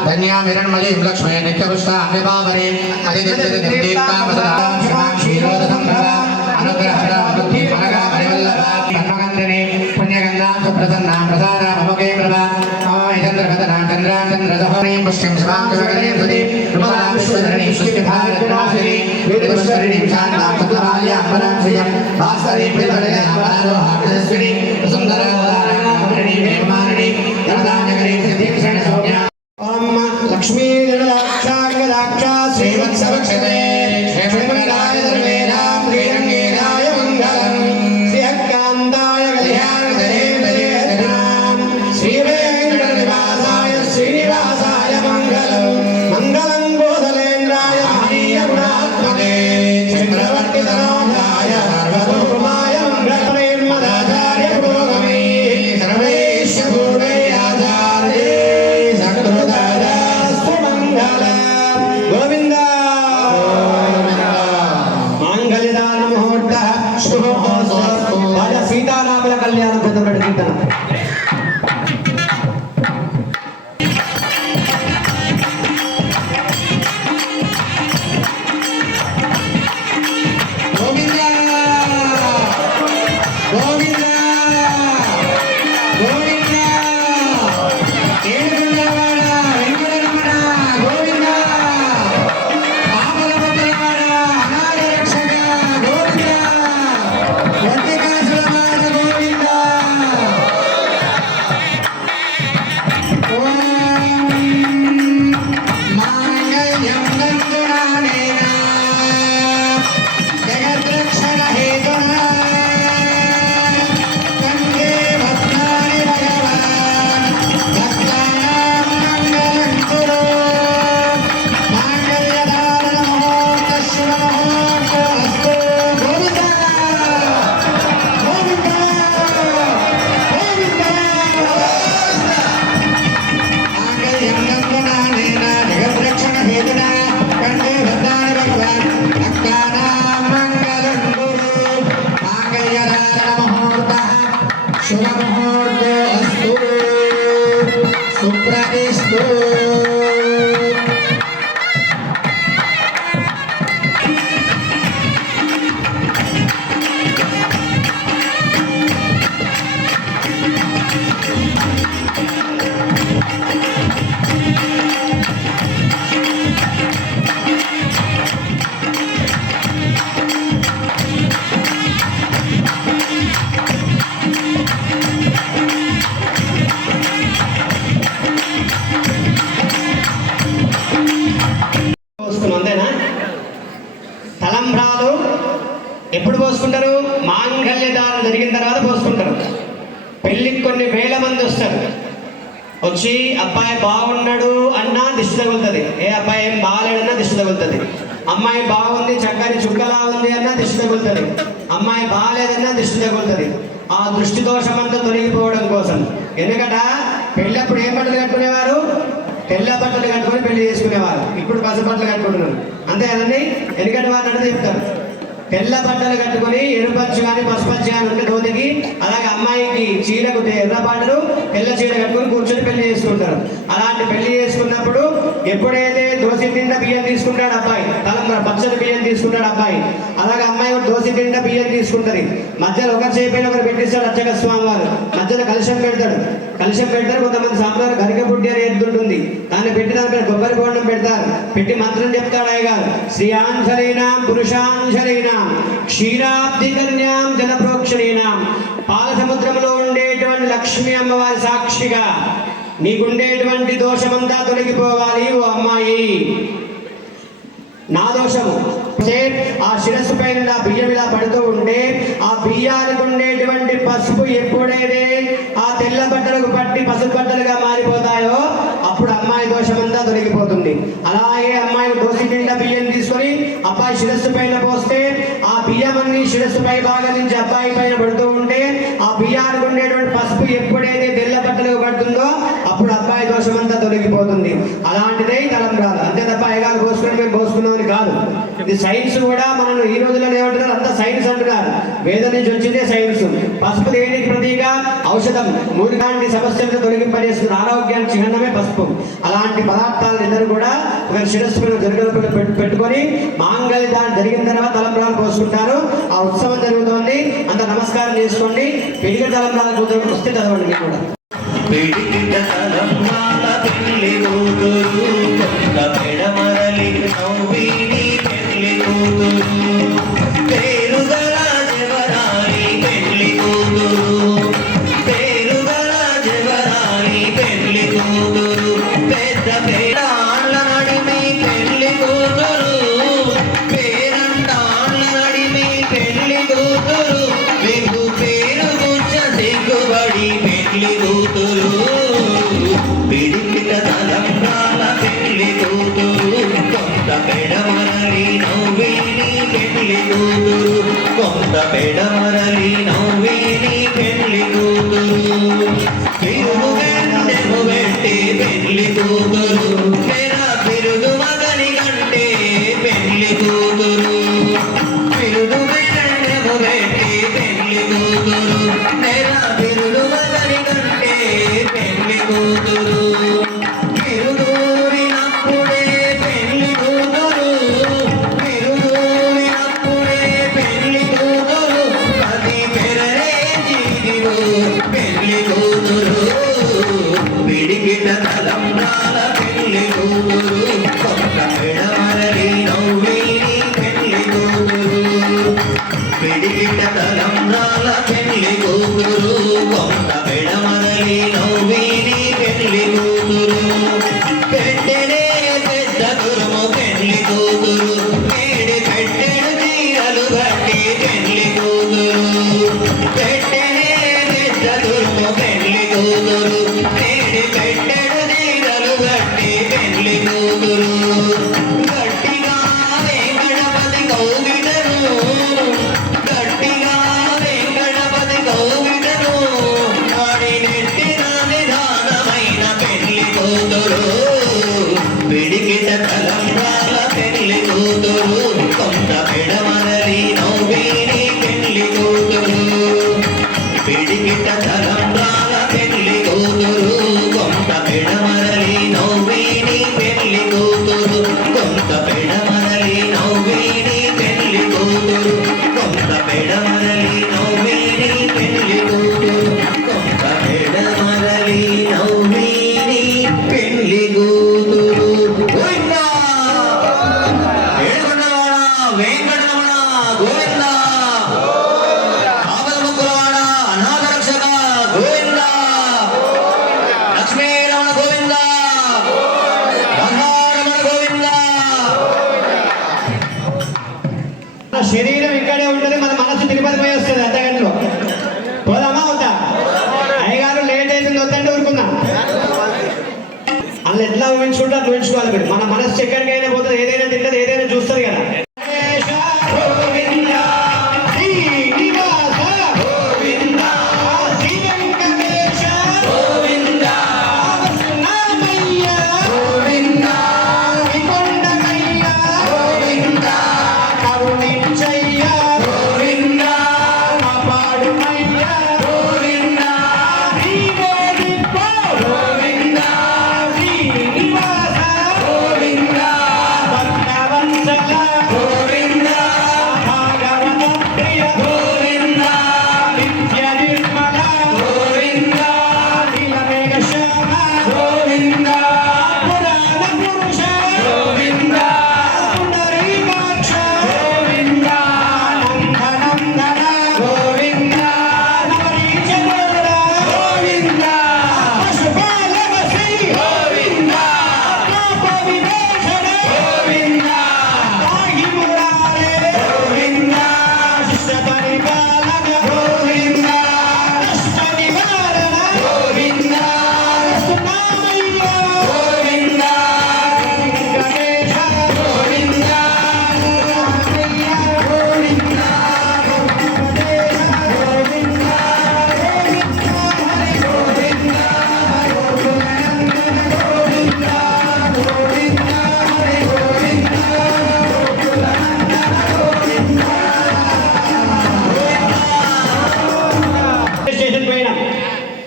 ధన్యామిరణ్మయీం లక్ష్మీ నిత్యపుష్టాం విభావరే అనుగ్రహ పుణ్యగంధాం సుప్రసన్నాం ప్రసారామముఖే ప్రభా చంద్రకథనాం చంద్రాం చంద్రదహోనీం పుష్టిం శివాం శివగణీం సుధీ కృపలాం విశ్వధరణీం సృష్టిభారతనాశినీం వేదపుష్కరిణీం శాంతాం సత్యమాల్యాం పరాం శ్రియం భాస్కరీం ప్రియవరదాం వరారోహాభిదస్వినీం సుందరవదానాం హేమారణీం జగదాంజగరీం సిద్ధిం శరణసౌజ్ఞాం. ఓం లక్ష్మీ గణాక్షాంగదాక్షా శ్రీవత్సవక్షతే క్షేమకరాయ ధర్మేణాం శ్రీరంగేణాయ మంగళం శ్రీహక్కాంతాయ కళ్యాణదయేంద్రజేతనాం శ్రీవేంకటనివాసాయ శ్రీనివాసాయ మంగళం మంగళం గోధలేంద్రాయ మహనీయ గుణాత్మనే చంద్రవర్తితనోజాయ సర్వతోమాయ మంగళ నిర్మదాచార్య పురోగమే ముహూర్తో అస్తు సుప్రతిష్ఠు పోసుకున్నాం అంతేనా? తలంబ్రాలు ఎప్పుడు పోసుకుంటారు? మాంగళ్యదానం జరిగిన తర్వాత పోసుకుంటారు. పెళ్ళికి కొన్ని వేల మంది వస్తారు. వచ్చి అబ్బాయి బాగున్నాడు అన్నా దిష్టి తగులుతుంది, ఏ అబ్బాయి ఏం బాగాలేడన్నా దిష్టి తగులుతుంది. అమ్మాయి బాగుంది చక్కని చుక్కలా ఉంది అన్నా దిష్టి తగులుతుంది, అమ్మాయి బాగాలేదన్నా దిష్టి తగులుతుంది. ఆ దృష్టి దోషం అంతా తొలగిపోవడం కోసం. ఎందుకంటే పెళ్ళప్పుడు ఏం బట్టలు కట్టుకునేవారు? తెల్ల బట్టలు కట్టుకొని పెళ్లి చేసుకునేవారు. ఇప్పుడు పస బట్టలు కట్టుకుంటున్నారు, అంతే కదండి. ఎందుకంటే వారు నడితే చెప్తారు, తెల్ల బట్టలు కట్టుకొని ఎరుపంచు కానీ పసుపంచు కానీ ఉంటే దోతికి, అలాగే అమ్మాయికి చీరకు ఎర్ర బట్టలు తెల్ల చీర కట్టుకొని కూర్చొని పెళ్లి చేసుకుంటారు. అలాంటి పెళ్లి చేసుకున్నప్పుడు ఎప్పుడైతే దోశ తిండా బియ్యం తీసుకుంటాడు అబ్బాయి, తలంబ్రా పచ్చడి బియ్యం తీసుకుంటాడు అబ్బాయి, అలాగే అమ్మాయి దోశ తిండా బియ్యం తీసుకుంటది. మధ్యలో ఒకరి చేపైన ఒకరు పెట్టిస్తాడు అర్చక స్వామి వారు, మధ్యలో కలశం పెడతాడు. కొంతమంది సాంబార్ గరిక పుట్టి అని ఎద్దుంటుంది, దాన్ని పెట్టి దానిపైన కొబ్బరి బోండం పెడతారు. పెట్టి మంత్రం చెప్తాడు అయ్యగారు, శ్రీయాంశలీనాం పురుషాంశలీనాం క్షీరాబ్ది కన్యాం జలప్రోక్షణీనాం. పాల సముద్రంలో ఉండేటువంటి లక్ష్మీ అమ్మవారి సాక్షిగా నీకుండేటువంటి దోషమంతా తొలగిపోవాలి ఓ అమ్మాయి. నా దోషము ఆ శిరస్సు పైన బియ్యం ఇలా పడుతూ ఉంటే ఆ బియ్యానికి ఉండేటువంటి పసుపు ఎప్పుడైతే ఆ తెల్ల బట్టలకు పట్టి పసుపు బట్టలుగా మారిపోతాయో అప్పుడు అమ్మాయి దోషమంతా తొలగిపోతుంది. అలాగే అమ్మాయి దోసి నిండా బియ్యం తీసుకొని అబ్బాయి శిరస్సు పైన పోస్తే ఆ బియ్యం అన్ని శిరస్సు పై భాగం నుంచి అబ్బాయి పైన పడుతూ ఉంటే ఆ బియ్యానికి ఉండేటువంటి పసుపు ఎప్పుడైతే తెల్ల బట్టలకు పడుతుందో అప్పుడు అబ్బాయి దోషమంతా తొలగిపోతుంది. అలాంటిదే తలంబ్రాలు, అంతే తప్ప అయ్యగారు పోసుకొని మేము పోసుకున్నామని కాదు. ఇది సైన్స్ కూడా మనం ఈ రోజుల్లో ఏమంటున్నారు, అంతా సైన్స్ అంటున్నారు. వేదం నుంచి వచ్చిందే సైన్స్. పసుపు దేనికి ప్రతీక? ఔషధం. మూలికాంటి సమస్యలను తొలగింపజేస్తున్న ఆరోగ్యానికి చిహ్నమే పసుపు. అలాంటి పదార్థాలను ఇద్దరు కూడా ఒక శిరస్సులో జరుగులో పెట్టుకొని మాంగళ్య దానం జరిగిన తర్వాత తలంబ్రాలు పోసుకుంటారు. ఆ ఉత్సవం జరుగుతోంది, అంత నమస్కారం చేసుకోండి. పెరిగిన తలంబ్రాలు వస్తే చదవండి మీరు కూడా. పిడికిట తలంబ్రాల పెళ్లి కూతురు, కొంత పెడమరలి నవ్విని పెళ్లి కూతురు, పేరుగల జవరాని పెళ్లి కూతురు, పేరుగల జవరాని పెళ్లి కూతురు, పెద్ద పేరాళ్ళ నడిమి పెళ్లి కూతురు, పేరంటాళ్ళ నడిమి పెళ్లి కూతురు, వెగు పేరు గుచ్చ సిగ్గుబడి పెళ్లి కూతురు, పిడికిట తలంబ్రాల పెళ్లి కూతురు, కొంత పెడమరలి నవ్విని పెళ్లి కూతురు, కొంత పెడమరలి నవ్విని పెళ్లి కూతురు, పిరుగు గంటెను పెట్టి పెళ్లి కూతురు, పిరుగు మగని కంటే పెళ్లి కూతురు, పిరుగు గంటెను పెట్టి పెళ్లి కూతురు, పిరుగు మగని కంటే పెళ్లి కూతురు, పిరుదూరినప్పుడే పెళ్లి కూతురు, పిరుదూరినప్పుడే పెళ్లి కూతురు, పది పెరరే జీవిలో పెళ్లి కూతురు, పిడికిట తలంబ్రాల పెళ్లి ఎలా ఊహించుకుంటే అట్లా ఊహించుకోవాలి మీరు. మన మనస్సు ఎక్కడికైనా పోతుంది, ఏదైనా తింటది, ఏదైనా చూస్తుంది కదా.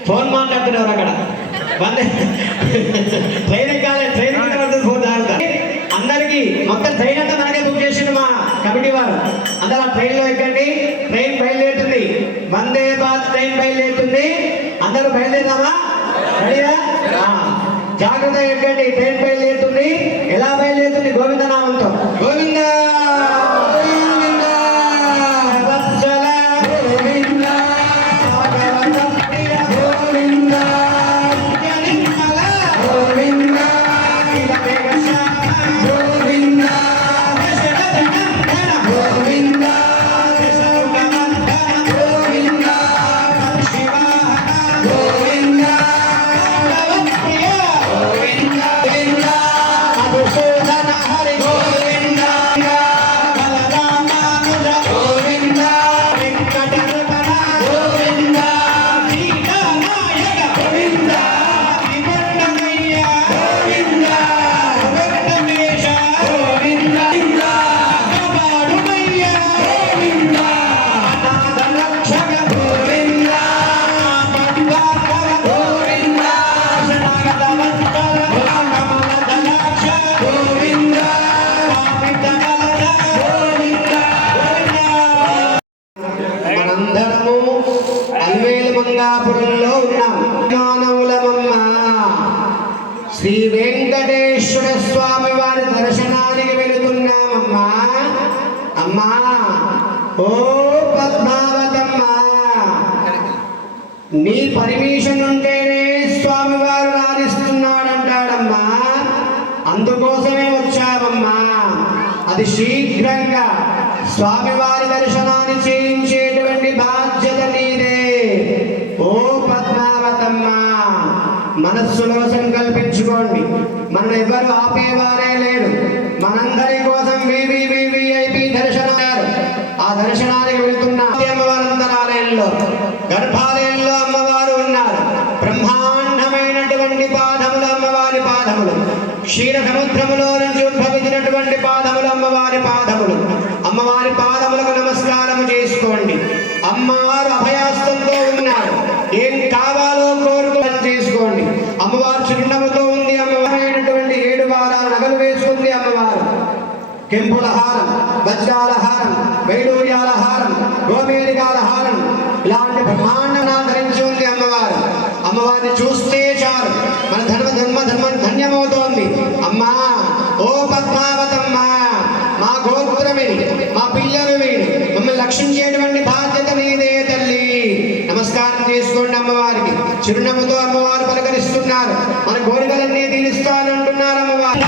ఫోన్ మాట్లాడుతున్నారు అక్కడ ట్రైన్ ఎక్కాలి, ట్రైన్ ఫోన్ తాగుతా. అందరికి మొత్తం ట్రైన్ అంతా మనకే బుక్ చేసిండు మా కమిటీ వారు. అందరూ ఆ ట్రైన్లో ఎక్కండి, ట్రైన్ బయలుదేరుతుంది. వందే భారత్ ట్రైన్ బయలుదేరుతుంది. అందరూ బయలుదేరామా? రెడీగా? జాగ్రత్తగా ఎక్కండి, ట్రైన్ బయలుదేరుతుంది. ఎలా బయలుదేరుతుంది? గోవిందనామంతో. గోవింద మంగాపురంలో ఉన్నాం. శ్రీ వెంకటేశ్వర స్వామి వారి దర్శనానికి వెళుతున్నామమ్మా. అమ్మా ఓ పద్మావతమ్మ, నీ పర్మిషన్ ఉంటేనే స్వామి వారు రాణిస్తున్నాడంటాడమ్మా. అందుకోసమే వచ్చామమ్మా. అది శీఘ్రంగా స్వామివారి దర్శనాన్ని చేయించేటువంటి బాధ్యత నీదే. ఓ పద్మావతమ్మ, మనస్సులో సంకల్పించుకోండి, మనం ఎవరు ఆపేవారే లేరు. మనందరి కోసం వివిఐపి దర్శనాలు. ఆ దర్శనానికి వెళ్తున్న అమ్మవారంతరాలయంలో, గర్భాలయంలో అమ్మవారు ఉన్నారు. బ్రహ్మాండమైనటువంటి పాదములు అమ్మవారి పాదములు. క్షీర సముద్రములో నుంచి ఉద్భవించినటువంటి పాదములు అమ్మవారి పాదములు. అమ్మవారి పాదములకు నమస్కారం చేసుకోండి. అమ్మవారు అభయాస్తంతో ఉన్నారు. ఏం కావాలో కోరుకోని చేసుకోండి. అమ్మవారు చిరునవ్వుతో ఉంది. అమ్మవారైనటువంటి 7 వారాల నగలు వేసుకుంది అమ్మవారు. కెంపుల హారం, వజ్రాల హారం, వైడూర్యాల హారం, గోమేరికాల హారం, ఇలాంటి బ్రహ్మాండం ధరించి ఉంది అమ్మవారు. అమ్మవారిని చూస్తే చాలు మన ధర్మం ధన్యమవుతోంది. అమ్మా ఓ పద్మావతమ్మ, మా గోత్రమిని, మా పిల్లలు వీడు, మమ్మల్ని రక్షించేటువంటి బాధ్యత నీదే తల్లి. నమస్కారం చేసుకోండి అమ్మవారికి. చిరునవ్వుతో అమ్మవారు పలకరిస్తున్నారు. మన కోరికలన్నీ తీరుస్తానంటున్నారు అమ్మవారు.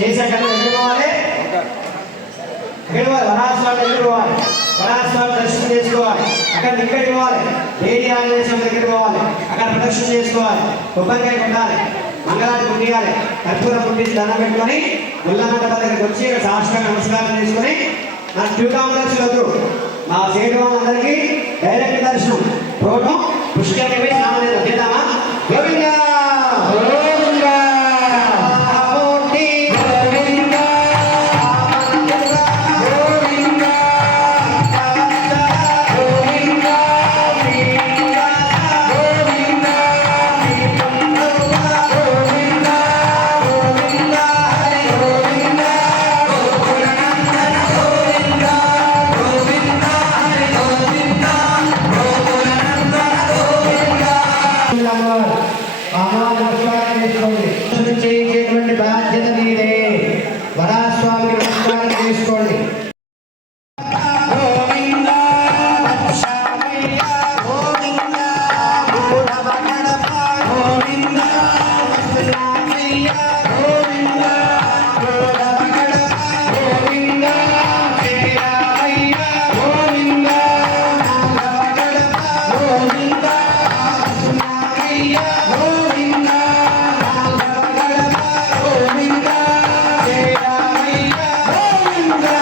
చేశాక ఎక్కడికి పోవాలి? వరాస్వామి దగ్గరికి పోవాలి. వరాస్వామి దర్శనం చేసుకోవాలి. అక్కడ ఇక్కడికి పోవాలి. వేడి ఆంజనేయ స్వామి దగ్గరికి పోవాలి. అక్కడ ప్రదక్షిణ చేసుకోవాలి. కొబ్బరికాయ కొట్టాలి. మంగళాన్ని పుట్టియాలి. కర్పూరం పుట్టించి దండం పెట్టుకొని ముల్లమంటప దగ్గరికి వచ్చి ఇక్కడ సాష్టాంగ నమస్కారం చేసుకొని నా ట్యూకాంబులెన్స్ వద్దు. మా సేటు వాళ్ళందరికీ డైరెక్ట్ దర్శనం. ప్రోటం పుష్కరిణి స్నానం చేద్దామా? గోవిందా గోవిందా మూర్తి గోవిందా గోవిందా గోవిందా గోవిందా గోవిందా గోవిందా హరి గోవిందా గోకులనందన గోవిందా గోవిందా హరి గోవిందా గోకులనందన గోవిందా. చేయించేటువంటి బాధ్యత నీదే. వరాస్వామికి నమస్కారం చేసుకోండి. గోవిందా వత్సామయ్య గోవిందా గోధవ గణప గోవిందా వత్సామయ్య గోవిందా గోధవ గణప గోవిందా శ్రీరామయ్య గోవిందా గోధవ గణప గోవిందా వత్సామయ్య గోవిందా గోధవ గణప గోవిందా శ్రీరామయ్య గోవిందా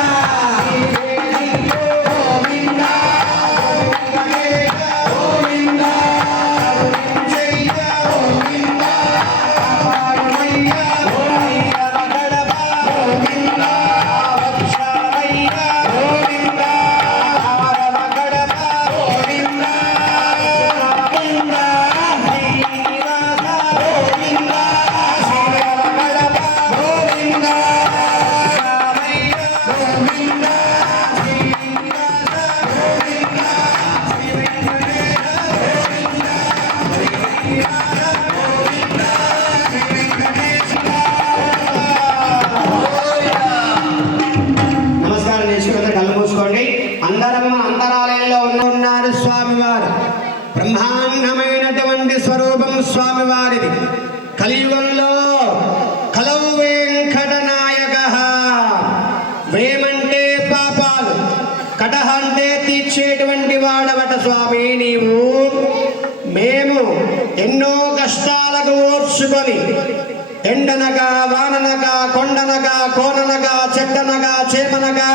నమస్కారం చేసుకున్న కళ్ళు మూసుకోండి. అందరం మన అంతరాలయంలో ఉన్నారు స్వామివారు. బ్రహ్మాండమైనటువంటి స్వరూపం స్వామివారిది. కలియుగంలో కలవు వెంకటనాయక. వేమంటే పాపాలు, కటహ అంటే తీర్చేటువంటి వాడవట స్వామి నీవు. మేము ఎన్నో కష్టాలకు ఓర్చుకొని ఎండనగా వాననగా కొండనగా కోననగా చెట్టనగా చేమనగా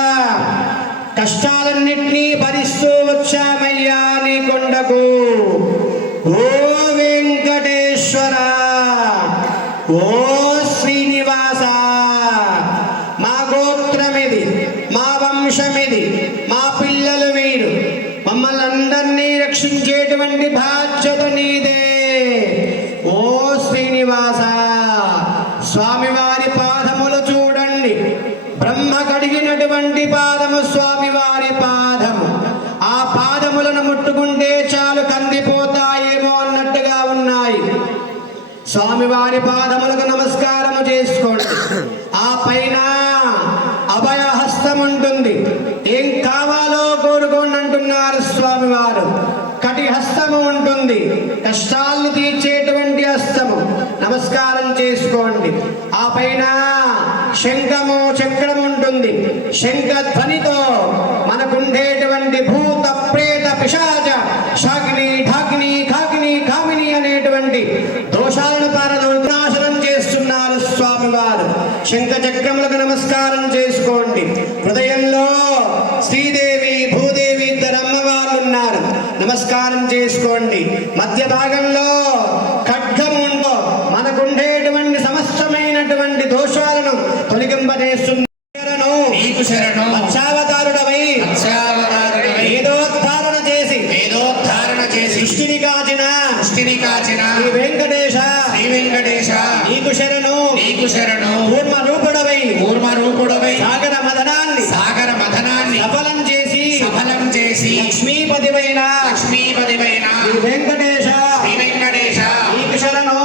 కష్టాలన్నింటినీ భరిస్తూ వచ్చామయ్యా నీ కొండకు. ఓ వెంకటేశ్వర, ఓ శ్రీనివాస, మా గోత్రమిది, మా వంశమిది, మా పిల్లలు మీరు. మమ్మల్ని అందరినీ రక్షించేటువంటి బాధ్యత నీదే. ఓ శ్రీనివాస, స్వామివారి పాదములు చూడండి. బ్రహ్మ కడిగినటువంటి పాదము స్వామివారి పాదము. ఆ పాదములను ముట్టుకుంటే చాలు కందిపోతాయేమో అన్నట్టుగా ఉన్నాయి. స్వామివారి పాదములకు నమస్కారము చేసుకోండి. ఆ పైన అభయహస్తం ఉంటుంది. ఏం కావాలో కోరుకోండి అంటున్నారు స్వామివారు. కటి హస్తము ఉంటుంది, కష్టాలను తీర్చేటువంటి హస్తము. నమస్కారం చేసుకోండి. ఆ పైన శంఖము చక్రం ఉంటుంది. శంఖ ధ్వనితో మనకుండేటువంటి భూత ప్రేత పిశాచ శాకిని ఢాకిని కాకిని కామిని అనేటువంటి దోషాలను పారదోషనం చేస్తున్నారు స్వామివారు. శంఖ చక్రములకు నమస్కారం చేసుకోండి. హృదయంలో శ్రీదేవి భూదేవి ఇద్దరు అమ్మవార్లు ఉన్నారు. నమస్కారం చేసుకోండి. మధ్య భాగంలో ఖడ్గము ఉందో మనకుండేటువంటి సమస్తమైనటువంటి దోషాలను తొలగింపజేస్తుంది. నీకు శరణు మత్స్యావతారుడవై వేదోద్ధారణ చేసి సృష్టిని కాచిన శ్రీ వెంకటేశ నీకు శరణు కూర్మ రూపుడవై సాగర మదనాన్ని సఫలం చేసి లక్ష్మీపతివైన శ్రీ వెంకటేశ నీకు శరణు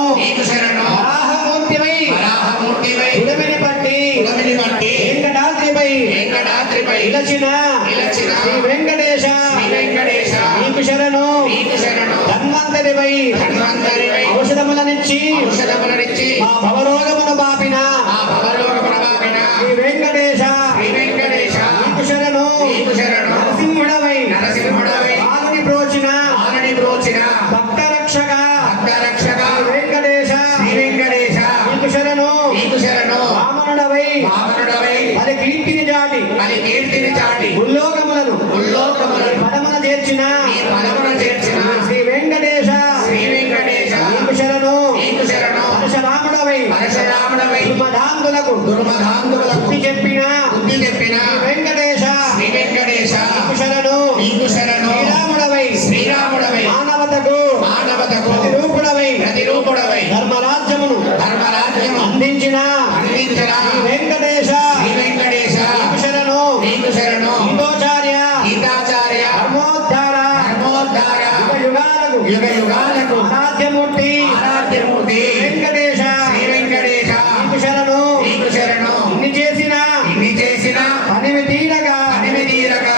వరాహమూర్తివై ఉడమిని పట్టి వెంకటాద్రిపై నిలచిన శ్రీ వెంకటేశ నీకు శరణు ధన్వంతరివై ఔషధములనిచ్చి మా భవరోగమును బాపిన పావనుడవై మరి కీర్తిని చాటి మరి కీర్తిని చాటి ఉల్లోకములను ఉల్లోకములను పదమున చేర్చిన నీ పదమున చేర్చిన శ్రీ వెంకటేశ శ్రీ వెంకటేశ నీకు శరణు నీకు శరణం పరశురాముడవై పరశురాముడవై దుర్మదాంతులకు దుర్మధాంతులకు బుద్ధి చెప్పిన బుద్ధి చెప్పిన వెంకటేశ శ్రీ వెంకటేశ నీకు శరణు నీకు శరణం శ్రీరాముడవై శ్రీరాముడవై మానవతకు మానవతకు ప్రతిరూపుడవై ప్రతిరూపుడవై ధర్మరాజ్యమును ధర్మరాజ్యము అందించిన అందించిన వెంకటేశ శ్రీ వెంకటేశ నీకు శరణు నీకు శరణం గీతోచార్య గీతాచార్య ధర్మోద్ధార ధర్మోద్ధార యుగాలకు యుగ యుగాలకు ఆరాధ్యమూర్తి ఆరాధ్యమూర్తి వెంకటేశ శ్రీ వెంకటేశ నీకు శరణు నీకు శరణం ఇన్ని చేసిన ఇన్ని చేసిన పనివి తీరగా అనిమిదీరక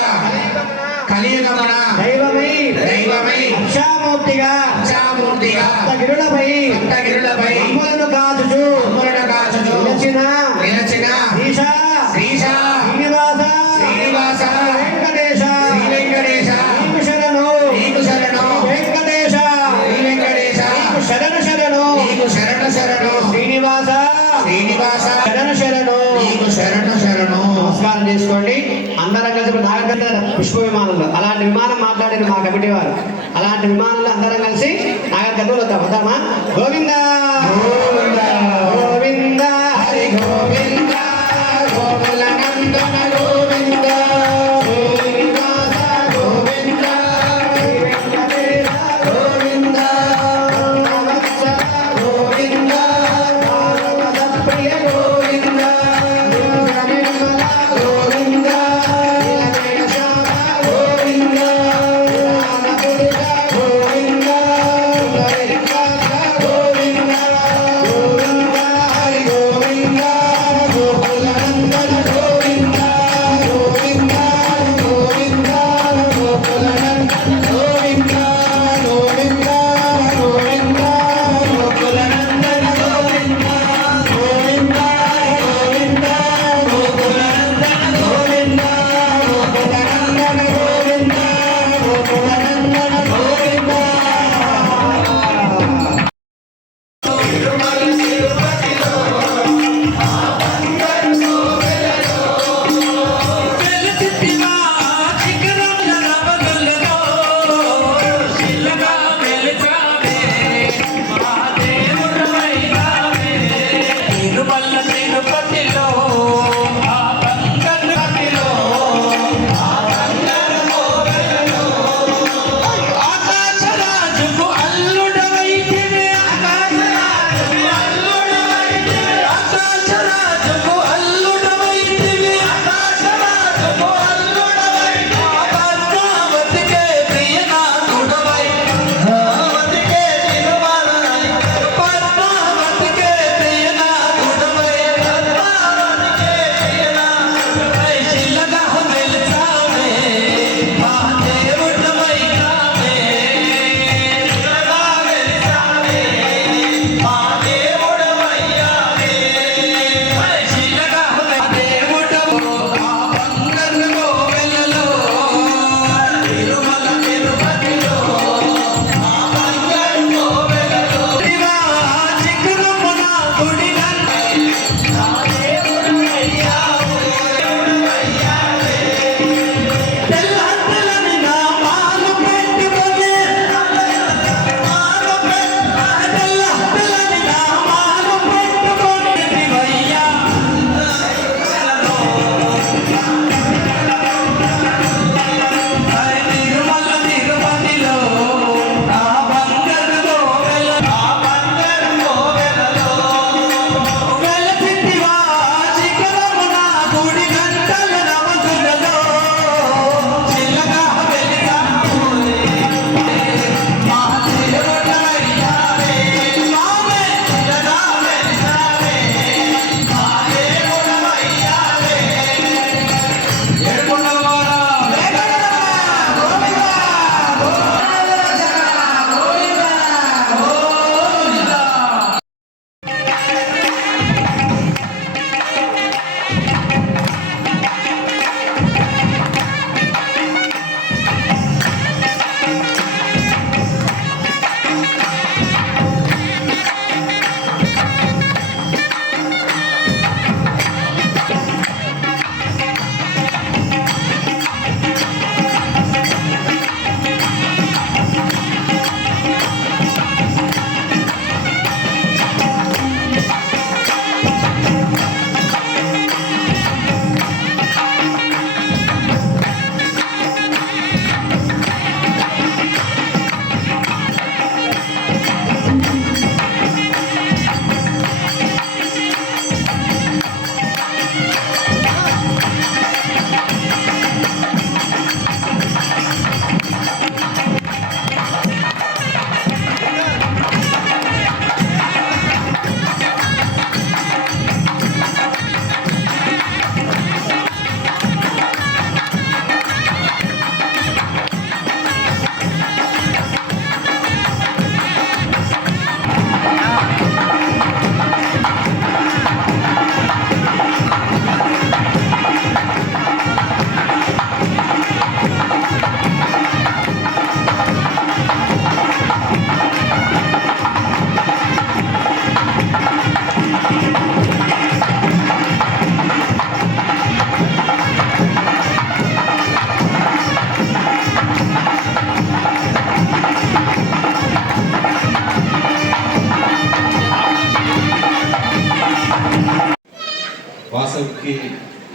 కలియుగమన దైవమై దైవమై రక్షామూర్తిగా రక్షామూర్తిగా సప్తగిరులపై సప్తగిరులపై అమ్ములను కాచుచు అమ్ములను కాచుచు నిలచిన నిలచిన ఈశ శ్రీశ శ్రీనివాస శ్రీనివాస వెంకటేశ శ్రీ వెంకటేశ నీకు శరణు నీకు శరణం వెంకటేశ శ్రీ వెంకటేశ నీకు శరణు శరణు నీకు శరణు శరణు శ్రీనివాస శ్రీనివాస శరణు శరణు నీకు శరణు శరణు నమస్కారం చేసుకోండి. అందరం కలిసి ఇప్పుడు నాగరికత పుష్ప విమానంలో అలాంటి విమానం మాట్లాడిన మా కమిటీ వారు అలాంటి విమానంలో అందరం కలిసి నాగరికత వద్దాం. వద్దామా? గోవింద గోవింద హరి గోవింద గోకుల నందన గోవింద శ్రీనివాస గోవింద శ్రీ వెంకటేశ గోవింద భక్తవత్సల గోవింద భాగవత ప్రియ గోవింద నిర్మల గోవింద నీలమేఘ శ్యామ గోవింద జ్ఞానపురుష గోవింద హరిదాస గోవింద గోవింద హరి గోవింద గోకుల నందన గోవింద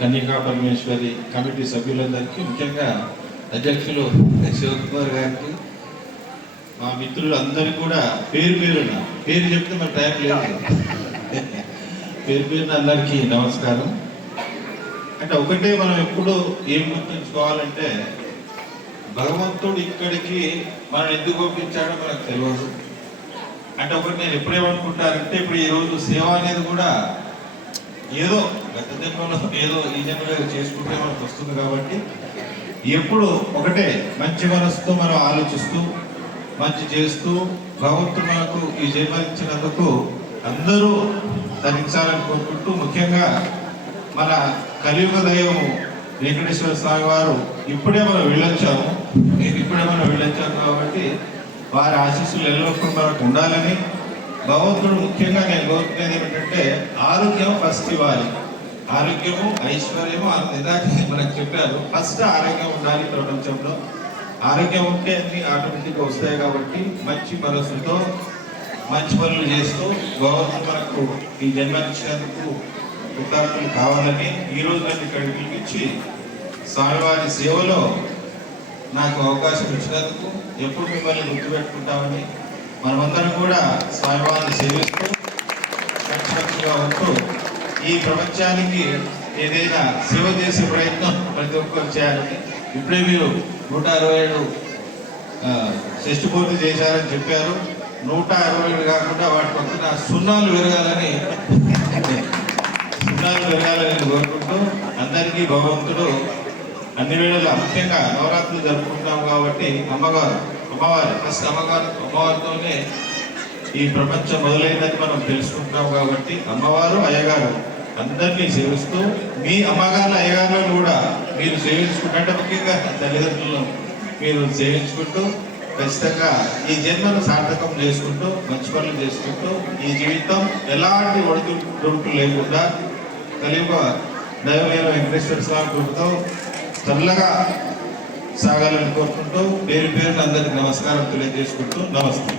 కన్యకా పరమేశ్వరి కమిటీ సభ్యులందరికీ, ముఖ్యంగా అధ్యక్షులు శివకుమార్ గారికి, మా మిత్రులు అందరికీ కూడా పేరు చెప్తే మన టైం లేదు. పేరున అందరికీ నమస్కారం. అంటే ఒకటే మనం ఎప్పుడు ఏం గుర్తుంచుకోవాలంటే, భగవంతుడు ఇక్కడికి మనం ఎందుకు పంపించాడో మనకు తెలియదు. అంటే ఒకటి నేను ఎప్పుడేమనుకుంటానంటే, ఇప్పుడు ఈరోజు సేవ అనేది కూడా ఏదో గత జన్మలో ఏదో ఈ జన్మలో చేసుకుంటే మనకు వస్తుంది కాబట్టి, ఎప్పుడు ఒకటే మంచి మనసుతో మనం ఆలోచిస్తూ మంచి చేస్తూ భగవంతుడు మనకు ఈ జన్మ ఇచ్చినందుకు అందరూ ధరించాలని కోరుకుంటూ, ముఖ్యంగా మన కలియుగ దైవము వెంకటేశ్వర స్వామి వారు ఇప్పుడే మనం వెళ్ళొచ్చాము కాబట్టి వారి ఆశీస్సులు ఎల్లప్పుడూ మనకు ఉండాలని, భగవంతుడు ముఖ్యంగా నేను కోరుకునేది ఏమిటంటే ఆరోగ్యం ఫస్ట్ ఇవ్వాలి. ఆరోగ్యము ఐశ్వర్యము ఇందాక మనకు చెప్పారు, ఫస్ట్ ఆరోగ్యం ఉండాలి. ప్రపంచంలో ఆరోగ్యం ఉంటే అన్ని ఆటోమేటిక్గా వస్తాయి. కాబట్టి మంచి మనసుతో మంచి పనులు చేస్తూ భగవంతుడు మనకు ఈ జన్మనిచ్చినందుకు కృతజ్ఞతలు కావాలని ఈరోజు నన్ను ఇక్కడికి పిలిపించి స్వామివారి సేవలో నాకు అవకాశం ఇచ్చినందుకు ఎప్పుడు మిమ్మల్ని గుర్తుపెట్టుకుంటామని, మనమందరం కూడా స్వామివారిని సేవిస్తూ మంచిగా ఉంటూ ఈ ప్రపంచానికి ఏదైనా సేవ చేసే ప్రయత్నం ప్రతి ఒక్కరు చేయాలని. ఇప్పుడే మీరు 167 షష్టి పూర్తి చేశారని చెప్పారు. 167 కాకుండా వాటి పక్కన సున్నాలు పెరగాలని కోరుకుంటూ, అందరికీ భగవంతుడు అన్ని వేళలా, ముఖ్యంగా నవరాత్రులు జరుపుకుంటాం కాబట్టి అమ్మవారితోనే ఈ ప్రపంచం మొదలైందని మనం తెలుసుకుంటాం కాబట్టి అమ్మవారు అయ్యగారు అందరినీ సేవిస్తూ, మీ అమ్మగారు అయ్యగారులను కూడా మీరు సేవించుకుంటే, ముఖ్యంగా తల్లిదండ్రులను మీరు సేవించుకుంటూ ఖచ్చితంగా ఈ జన్మను సార్థకం చేసుకుంటూ మంచి పనులు చేసుకుంటూ ఈ జీవితం ఎలాంటి ఒడిదుడుకులు లేకుండా కలియుగ దైవమైన వెంకటేశ్వర స్వామి కృపతో చల్లగా సాగాలని కోరుకుంటూ పేరున అందరికీ నమస్కారం తెలియజేసుకుంటూ నమస్తే.